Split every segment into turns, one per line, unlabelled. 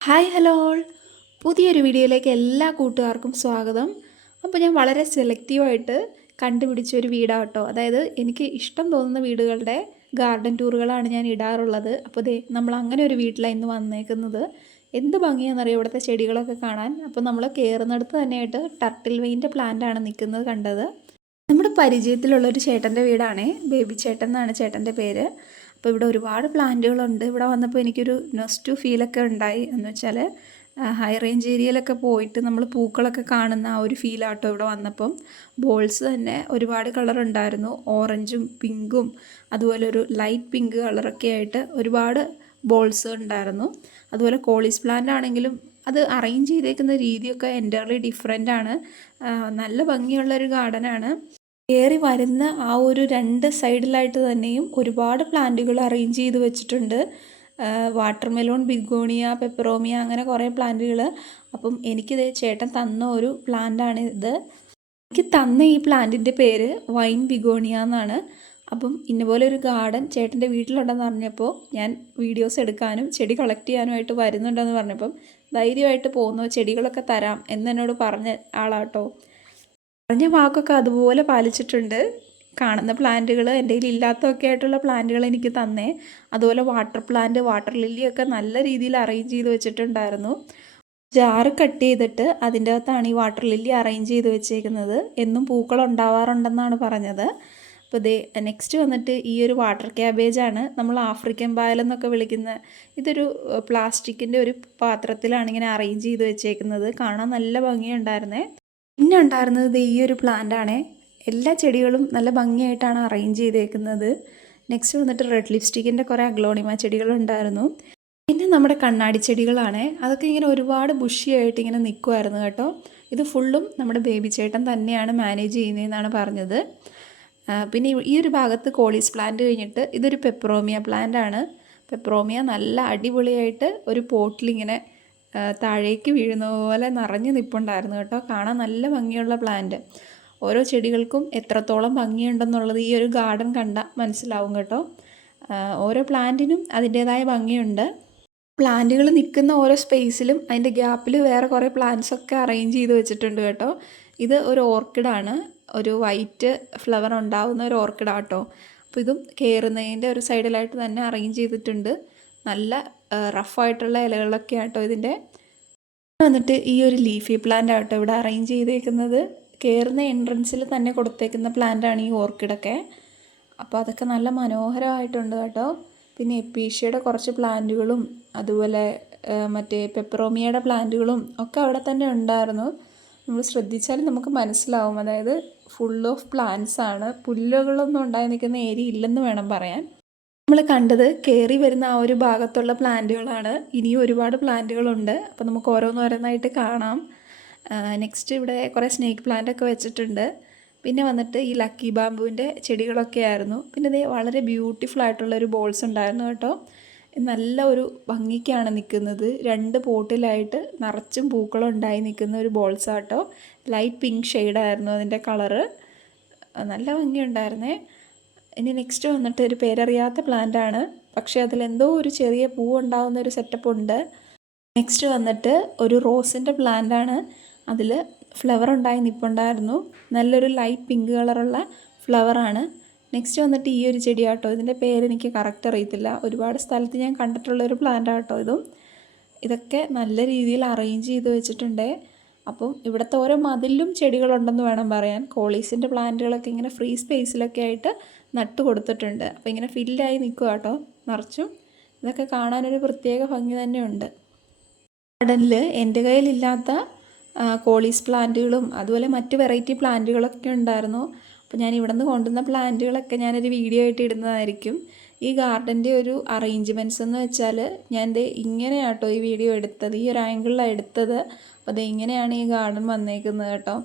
Hi hello all. പുതിയൊരു വീഡിയോയിലേക്ക് എല്ലാ കൂട്ടുകാർക്കും സ്വാഗതം. അപ്പോൾ ഞാൻ വളരെ സെലക്റ്റീവായിട്ട് കണ്ടുപിടിച്ച ഒരു വീടാണ് കേട്ടോ. അതായത് എനിക്ക് ഇഷ്ടം തോന്നുന്ന വീടുകളുടെ ഗാർഡൻ ടൂറുകളാണ് ഞാൻ ഇടാറുള്ളത്. അപ്പോൾ ദേ നമ്മൾ അങ്ങനെ ഒരു വീട്ടിലാണ് ഇന്ന് വന്നേക്കുന്നത്. എന്ത് ഭംഗിയാണെന്നറിയാം ഇവിടുത്തെ ചെടികളൊക്കെ കാണാൻ? അപ്പോൾ നമ്മൾ കയറുന്നിടത്ത് തന്നെയായിട്ട് ടർട്ടിൽ വെയിന്റെ പ്ലാന്റാണ് നിൽക്കുന്നത് കണ്ടത്. നമ്മുടെ പരിചയത്തിലുള്ള ഒരു ചേട്ടന്റെ വീടാണേ. ബേബി ചേട്ടൻ എന്നാണ് ചേട്ടന്റെ പേര്. അപ്പോൾ ഇവിടെ ഒരുപാട് പ്ലാന്റുകളുണ്ട്. ഇവിടെ വന്നപ്പോൾ എനിക്കൊരു നെസ്റ്റു ഫീലൊക്കെ ഉണ്ടായി. എന്ന് വെച്ചാൽ ഹൈ റേഞ്ച് ഏരിയയിലൊക്കെ പോയിട്ട് നമ്മൾ പൂക്കളൊക്കെ കാണുന്ന ആ ഒരു ഫീലാട്ടോ ഇവിടെ വന്നപ്പം. ബോൾസ് തന്നെ ഒരുപാട് കളർ ഉണ്ടായിരുന്നു. ഓറഞ്ചും പിങ്കും അതുപോലെ ഒരു ലൈറ്റ് പിങ്ക് കളറൊക്കെ ആയിട്ട് ഒരുപാട് ബോൾസ് ഉണ്ടായിരുന്നു. അതുപോലെ കോളീസ് പ്ലാന്റ് ആണെങ്കിലും അത് അറേഞ്ച് ചെയ്തേക്കുന്ന രീതിയൊക്കെ എന്റർലി ഡിഫറെന്റ് ആണ്. നല്ല ഭംഗിയുള്ളൊരു ഗാർഡനാണ് കയറി വരുന്ന ആ ഒരു രണ്ട് സൈഡിലായിട്ട് തന്നെയും ഒരുപാട് പ്ലാന്റുകൾ അറേഞ്ച് ചെയ്ത് വെച്ചിട്ടുണ്ട്. വാട്ടർ മെലോൺ ബിഗോണിയ പെപ്പറോമിയ അങ്ങനെ കുറേ പ്ലാന്റുകൾ. അപ്പം എനിക്കിത് ചേട്ടൻ തന്ന ഒരു പ്ലാന്റാണ് ഇത്. എനിക്ക് തന്ന ഈ പ്ലാന്റിന്റെ പേര് വൈൻ ബിഗോണിയ എന്നാണ്. അപ്പം ഇന്നപോലെ ഒരു ഗാർഡൻ ചേട്ടന്റെ വീട്ടിലുണ്ടെന്ന് പറഞ്ഞപ്പോൾ ഞാൻ വീഡിയോസ് എടുക്കാനും ചെടി കളക്ട് ചെയ്യാനുമായിട്ട് വരുന്നുണ്ടെന്ന് പറഞ്ഞപ്പം ധൈര്യമായിട്ട് പോകുന്നു ചെടികളൊക്കെ തരാം എന്നോട് പറഞ്ഞ ആളാട്ടോ. പറഞ്ഞ വാക്കൊക്കെ അതുപോലെ പാലിച്ചിട്ടുണ്ട്. കാണുന്ന പ്ലാന്റുകൾ എന്റെ കയ്യിൽ ഇല്ലാത്തതൊക്കെ ആയിട്ടുള്ള പ്ലാന്റുകൾ എനിക്ക് തന്നേ. അതുപോലെ വാട്ടർ പ്ലാന്റ് വാട്ടർ ലില്ലിയൊക്കെ നല്ല രീതിയിൽ അറേഞ്ച് ചെയ്ത് വെച്ചിട്ടുണ്ടായിരുന്നു. ജാറ് കട്ട് ചെയ്തിട്ട് അതിന്റെ അകത്താണ് ഈ വാട്ടർ ലില്ലി അറേഞ്ച് ചെയ്ത് വെച്ചേക്കുന്നത്. എന്നും പൂക്കൾ ഉണ്ടാവാറുണ്ടെന്നാണ് പറഞ്ഞത്. അപ്പോൾ ദേ നെക്സ്റ്റ് വന്നിട്ട് ഈ ഒരു വാട്ടർ ക്യാബേജാണ് നമ്മൾ ആഫ്രിക്കൻ പായലെന്നൊക്കെ വിളിക്കുന്ന ഇതൊരു പ്ലാസ്റ്റിക്കിന്റെ ഒരു പാത്രത്തിലാണ് ഇങ്ങനെ അറേഞ്ച് ചെയ്ത് വെച്ചേക്കുന്നത്. കാണാൻ നല്ല ഭംഗിയുണ്ടായിരുന്നേ. പിന്നെ ഉണ്ടായിരുന്നത് ഈ ഒരു പ്ലാന്റാണ് എല്ലാ ചെടികളും നല്ല ഭംഗിയായിട്ടാണ് അറേഞ്ച് ചെയ്തേക്കുന്നത്. നെക്സ്റ്റ് വന്നിട്ട് റെഡ് ലിപ്സ്റ്റിക്കിന്റെ കുറേ അഗ്ലോണിമ ചെടികളുണ്ടായിരുന്നു പിന്നെ നമ്മുടെ കണ്ണാടി ചെടികളാണ്. അതൊക്കെ ഇങ്ങനെ ഒരുപാട് ബുഷിയായിട്ട് ഇങ്ങനെ നിൽക്കുമായിരുന്നു കേട്ടോ. ഇത് ഫുള്ളും നമ്മുടെ ബേബി ചേട്ടൻ തന്നെയാണ് മാനേജ് ചെയ്യുന്നതെന്നാണ് പറഞ്ഞത്. പിന്നെ ഈ ഒരു ഭാഗത്ത് കോളീസ് പ്ലാന്റ് കഴിഞ്ഞിട്ട് ഇതൊരു പെപ്രോമിയ പ്ലാന്റ് ആണ്. പെപ്രോമിയ നല്ല അടിപൊളിയായിട്ട് ഒരു പോട്ടിലിങ്ങനെ താഴേക്ക് വീഴുന്ന പോലെ നിറഞ്ഞു നിൽപ്പുണ്ടായിരുന്നു കേട്ടോ. കാണാൻ നല്ല ഭംഗിയുള്ള പ്ലാന്റ് ഓരോ ചെടികൾക്കും എത്രത്തോളം ഭംഗിയുണ്ടെന്നുള്ളത് ഈ ഒരു ഗാർഡൻ കണ്ട മനസ്സിലാവും കേട്ടോ. ഓരോ പ്ലാന്റിനും അതിന്റേതായ ഭംഗിയുണ്ട്. പ്ലാന്റുകൾ നിൽക്കുന്ന ഓരോ സ്പേസിലും അതിന്റെ ഗ്യാപ്പിൽ വേറെ കുറേ പ്ലാന്റ്സ് ഒക്കെ അറേഞ്ച് ചെയ്ത് വെച്ചിട്ടുണ്ട് കേട്ടോ. ഇത് ഒരു ഓർക്കിഡാണ് ഒരു വൈറ്റ് ഫ്ലവർ ഉണ്ടാവുന്ന ഒരു ഓർക്കിഡാട്ടോ അപ്പോൾ ഇതും കയറുന്നതിന്റെ ഒരു സൈഡിലായിട്ട് തന്നെ അറേഞ്ച് ചെയ്തിട്ടുണ്ട്. നല്ല റഫായിട്ടുള്ള ഇലകളൊക്കെ ആട്ടോ ഇതിന്റെ. വന്നിട്ട് ഈ ഒരു ലീഫി പ്ലാന്റ് ആട്ടോ ഇവിടെ അറേഞ്ച് ചെയ്തേക്കുന്നത്. കയറുന്ന എൻട്രൻസിൽ തന്നെ കൊടുത്തേക്കുന്ന പ്ലാന്റാണ് ഈ ഓർക്കിഡൊക്കെ. അപ്പോൾ അതൊക്കെ നല്ല മനോഹരമായിട്ടുണ്ട് കേട്ടോ. പിന്നെ എപ്പീഷ്യയുടെ കുറച്ച് പ്ലാന്റുകളും അതുപോലെ മറ്റേ പെപ്പറോമിയയുടെ പ്ലാന്റുകളും ഒക്കെ അവിടെ തന്നെ ഉണ്ടായിരുന്നു. നമ്മൾ ശ്രദ്ധിച്ചാൽ നമുക്ക് മനസ്സിലാവും. അതായത് ഫുൾ ഓഫ് പ്ലാന്റ്സ് ആണ്. പുല്ലുകളൊന്നും ഉണ്ടായി നിൽക്കുന്ന ഏരിയ ഇല്ലെന്ന് വേണം പറയാൻ. നമ്മൾ കണ്ടത് കയറി വരുന്ന ആ ഒരു ഭാഗത്തുള്ള പ്ലാന്റുകളാണ്. ഇനിയും ഒരുപാട് പ്ലാന്റുകളുണ്ട്. അപ്പോൾ നമുക്ക് ഓരോന്നോരോന്നായിട്ട് കാണാം. നെക്സ്റ്റ് ഇവിടെ കുറേ സ്നേക്ക് പ്ലാന്റ് ഒക്കെ വെച്ചിട്ടുണ്ട്. പിന്നെ വന്നിട്ട് ഈ ലക്കി ബാമ്പുവിന്റെ ചെടികളൊക്കെ ആയിരുന്നു. പിന്നെ ഇത് വളരെ ബ്യൂട്ടിഫുൾ ആയിട്ടുള്ളൊരു ബോൾസ് ഉണ്ടായിരുന്നു കേട്ടോ. നല്ല ഒരു ഭംഗിക്കാണ് നിൽക്കുന്നത് രണ്ട് പോട്ടിലായിട്ട് നിറച്ചും പൂക്കളും ഉണ്ടായി നിൽക്കുന്ന ഒരു ബോൾസ് ആട്ടോ ലൈറ്റ് പിങ്ക് ഷെയ്ഡായിരുന്നു അതിന്റെ കളറ് നല്ല ഭംഗിയുണ്ടായിരുന്നേ. ഇനി നെക്സ്റ്റ് വന്നിട്ട് ഒരു പേരറിയാത്ത പ്ലാന്റ് ആണ്. പക്ഷേ അതിലെന്തോ ഒരു ചെറിയ പൂ ഉണ്ടാകുന്ന ഒരു സെറ്റപ്പ് ഉണ്ട്. നെക്സ്റ്റ് വന്നിട്ട് ഒരു റോസിന്റെ പ്ലാന്റ് ആണ്. അതിൽ ഫ്ലവർ ഉണ്ടായി നിൽപ്പുണ്ടായിരുന്നു നല്ലൊരു ലൈറ്റ് പിങ്ക് കളറുള്ള ഫ്ലവറാണ് നെക്സ്റ്റ് വന്നിട്ട് ഈ ഒരു ചെടി ആട്ടോ. ഇതിന്റെ പേര് എനിക്ക് കറക്റ്റ് അറിയത്തില്ല. ഒരുപാട് സ്ഥലത്ത് ഞാൻ കണ്ടിട്ടുള്ള ഒരു പ്ലാന്റ് ആട്ടോ ഇതും. ഇതൊക്കെ നല്ല രീതിയിൽ അറേഞ്ച് ചെയ്ത് വെച്ചിട്ടുണ്ട്. അപ്പം ഇവിടുത്തെ ഓരോ മതിലും ചെടികളുണ്ടെന്ന് വേണം പറയാൻ. കോളീസിന്റെ പ്ലാന്റുകളൊക്കെ ഇങ്ങനെ ഫ്രീ സ്പേസിലൊക്കെ ആയിട്ട് നട്ട് കൊടുത്തിട്ടുണ്ട്. അപ്പോൾ ഇങ്ങനെ ഫില്ലായി നിൽക്കുക കേട്ടോ നിറച്ചും. ഇതൊക്കെ കാണാനൊരു പ്രത്യേക ഭംഗി തന്നെയുണ്ട്. ഗാർഡനിൽ എന്റെ കയ്യിലില്ലാത്ത കോളീസ് പ്ലാന്റുകളും അതുപോലെ മറ്റ് വെറൈറ്റി പ്ലാന്റുകളൊക്കെ ഉണ്ടായിരുന്നു. അപ്പോൾ ഞാൻ ഇവിടെ നിന്ന് കൊണ്ടുവന്ന പ്ലാന്റുകളൊക്കെ ഞാനൊരു വീഡിയോ ആയിട്ട് ഇടുന്നതായിരിക്കും. ഈ ഗാർഡന്റെ ഒരു അറേഞ്ച്മെന്റ്സ് എന്ന് വെച്ചാൽ ഞാൻ ഇത് ഇങ്ങനെയാട്ടോ ഈ വീഡിയോ എടുത്തത് ഈ ഒരു ആംഗിളിലാണ് എടുത്തത്. അപ്പോൾ അത് ഇങ്ങനെയാണ് ഈ ഗാർഡൻ വന്നേക്കുന്നത് കേട്ടോ.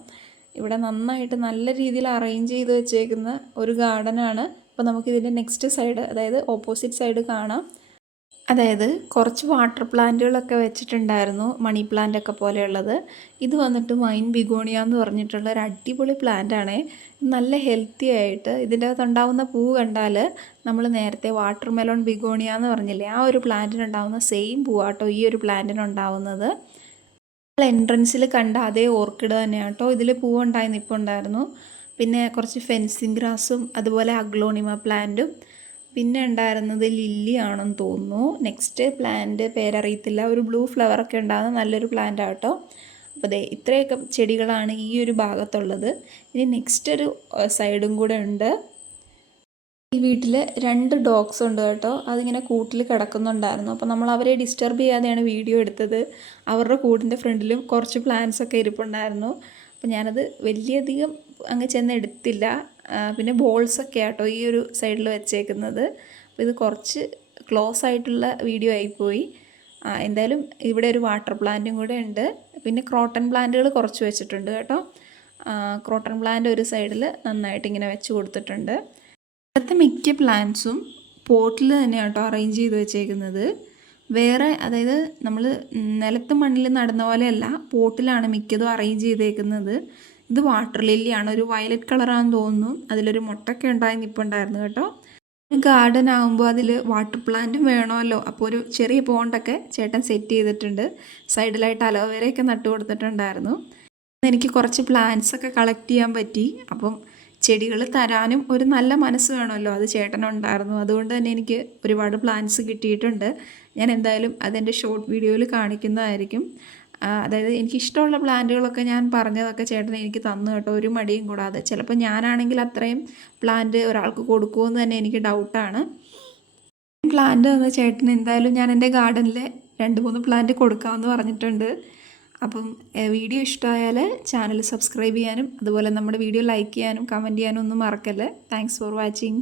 ഇവിടെ നന്നായിട്ട് നല്ല രീതിയിൽ അറേഞ്ച് ചെയ്ത് വെച്ചേക്കുന്ന ഒരു ഗാർഡനാണ്. അപ്പോൾ നമുക്കിതിന്റെ നെക്സ്റ്റ് സൈഡ് അതായത് ഓപ്പോസിറ്റ് സൈഡ് കാണാം. അതായത് കുറച്ച് വാട്ടർ പ്ലാന്റുകളൊക്കെ വെച്ചിട്ടുണ്ടായിരുന്നു മണി പ്ലാന്റ് ഒക്കെ പോലെയുള്ളത്. ഇത് വന്നിട്ട് മൈൻ ബിഗോണിയ എന്ന് പറഞ്ഞിട്ടുള്ള ഒരു അടിപൊളി പ്ലാന്റാണ്. നല്ല ഹെൽത്തി ആയിട്ട് ഇതിന്റെ അകത്ത് ഉണ്ടാകുന്ന പൂ കണ്ടാൽ നമ്മൾ നേരത്തെ വാട്ടർ മെലോൺ ബിഗോണിയ എന്ന് പറഞ്ഞില്ലേ ആ ഒരു പ്ലാന്റിനുണ്ടാവുന്ന സെയിം പൂവാട്ടോ ഈ ഒരു പ്ലാന്റിനുണ്ടാവുന്നത്. നമ്മൾ എൻട്രൻസിൽ കണ്ട അതേ ഓർക്കിഡ് തന്നെയാണ് കേട്ടോ. ഇതിൽ പൂവുണ്ടായി നിൽപ്പുണ്ടായിരുന്നു പിന്നെ കുറച്ച് ഫെൻസിങ് ഗ്രാസും അതുപോലെ അഗ്ലോണിമ പ്ലാന്റും പിന്നെ ഉണ്ടായിരുന്നത് ലില്ലി ആണെന്ന് തോന്നുന്നു. നെക്സ്റ്റ് പ്ലാന്റ് പേരറിയത്തില്ല. ഒരു ബ്ലൂ ഫ്ലവറൊക്കെ ഉണ്ടാകുന്ന നല്ലൊരു പ്ലാന്റ് ആട്ടോ അപ്പോൾ അതെ ഇത്രയൊക്കെ ചെടികളാണ് ഈ ഒരു ഭാഗത്തുള്ളത്. ഇനി നെക്സ്റ്റ് ഒരു സൈഡും കൂടെ ഉണ്ട്. ഈ വീട്ടിൽ രണ്ട് ഡോഗ്സ് ഉണ്ട് കേട്ടോ. അതിങ്ങനെ കൂട്ടിൽ കിടക്കുന്നുണ്ടായിരുന്നു. അപ്പോൾ നമ്മൾ അവരെ ഡിസ്റ്റർബ് ചെയ്യാതെയാണ് വീഡിയോ എടുത്തത്. അവരുടെ കൂടിന്റെ ഫ്രണ്ടിലും കുറച്ച് പ്ലാന്റ്സ് ഒക്കെ ഇരിപ്പുണ്ടായിരുന്നു. അപ്പോൾ ഞാനത് വലിയധികം അങ്ങ് ചെന്ന് എടുത്തില്ല പിന്നെ ബോൾസൊക്കെ ആട്ടോ ഈ ഒരു സൈഡിൽ വെച്ചേക്കുന്നത്. അപ്പോൾ ഇത് കുറച്ച് ക്ലോസ് ആയിട്ടുള്ള വീഡിയോ ആയിപ്പോയി എന്തായാലും ഇവിടെ ഒരു വാട്ടർ പ്ലാന്റും കൂടെ ഉണ്ട്. പിന്നെ ക്രോട്ടൺ പ്ലാന്റുകൾ കുറച്ച് വെച്ചിട്ടുണ്ട് കേട്ടോ. ക്രോട്ടൺ പ്ലാന്റ് ഒരു സൈഡിൽ നന്നായിട്ട് ഇങ്ങനെ വെച്ച് കൊടുത്തിട്ടുണ്ട്. ഇവിടുത്തെ മിക്ക പ്ലാന്റ്സും പോട്ടിൽ തന്നെയാണ് കേട്ടോ അറേഞ്ച് ചെയ്ത് വെച്ചേക്കുന്നത്. വേറെ അതായത് നമ്മൾ നിലത്ത് മണ്ണിൽ നടന്ന പോലെയല്ല പോട്ടിലാണ് മിക്കതും അറേഞ്ച് ചെയ്തേക്കുന്നത്. ഇത് വാട്ടർ ലില്ലിയാണ് ഒരു വയലറ്റ് കളറാണെന്ന് തോന്നുന്നു. അതിലൊരു മുട്ടൊക്കെ ഉണ്ടായി നിൽപ്പുണ്ടായിരുന്നു കേട്ടോ. ഗാർഡൻ ആകുമ്പോൾ അതിൽ വാട്ടർ പ്ലാന്റും വേണമല്ലോ. അപ്പോൾ ഒരു ചെറിയ പോണ്ടൊക്കെ ചേട്ടൻ സെറ്റ് ചെയ്തിട്ടുണ്ട്. സൈഡിലായിട്ട് അലോവേരയൊക്കെ നട്ടു കൊടുത്തിട്ടുണ്ടായിരുന്നു. എനിക്ക് കുറച്ച് പ്ലാന്റ്സ് ഒക്കെ കളക്ട് ചെയ്യാൻ പറ്റി. അപ്പം ചെടികൾ തരാനും ഒരു നല്ല മനസ്സ് വേണമല്ലോ. അത് ചേട്ടനുണ്ടായിരുന്നു അതുകൊണ്ട് തന്നെ എനിക്ക് ഒരുപാട് പ്ലാന്റ്സ് കിട്ടിയിട്ടുണ്ട്. ഞാൻ എന്തായാലും അതെന്റെ ഷോർട്ട് വീഡിയോയിൽ കാണിക്കുന്നതായിരിക്കും. അതായത് എനിക്കിഷ്ടമുള്ള പ്ലാന്റുകളൊക്കെ ഞാൻ പറഞ്ഞതൊക്കെ ചേട്ടൻ എനിക്ക് തന്നു കേട്ടോ ഒരു മടിയും കൂടാതെ. ചിലപ്പോൾ ഞാനാണെങ്കിൽ അത്രയും പ്ലാന്റ് ഒരാൾക്ക് കൊടുക്കുമെന്ന് തന്നെ എനിക്ക് ഡൗട്ടാണ്. പ്ലാന്റ് തന്ന ചേട്ടൻ എന്തായാലും ഞാൻ എന്റെ ഗാർഡനിൽ രണ്ട് മൂന്ന് പ്ലാന്റ് കൊടുക്കാമെന്ന് പറഞ്ഞിട്ടുണ്ട്. അപ്പം വീഡിയോ ഇഷ്ടമായാൽ ചാനൽ സബ്സ്ക്രൈബ് ചെയ്യാനും അതുപോലെ നമ്മുടെ വീഡിയോ ലൈക്ക് ചെയ്യാനും കമന്റ് ചെയ്യാനും ഒന്നും മറക്കല്ലേ. Thanks for watching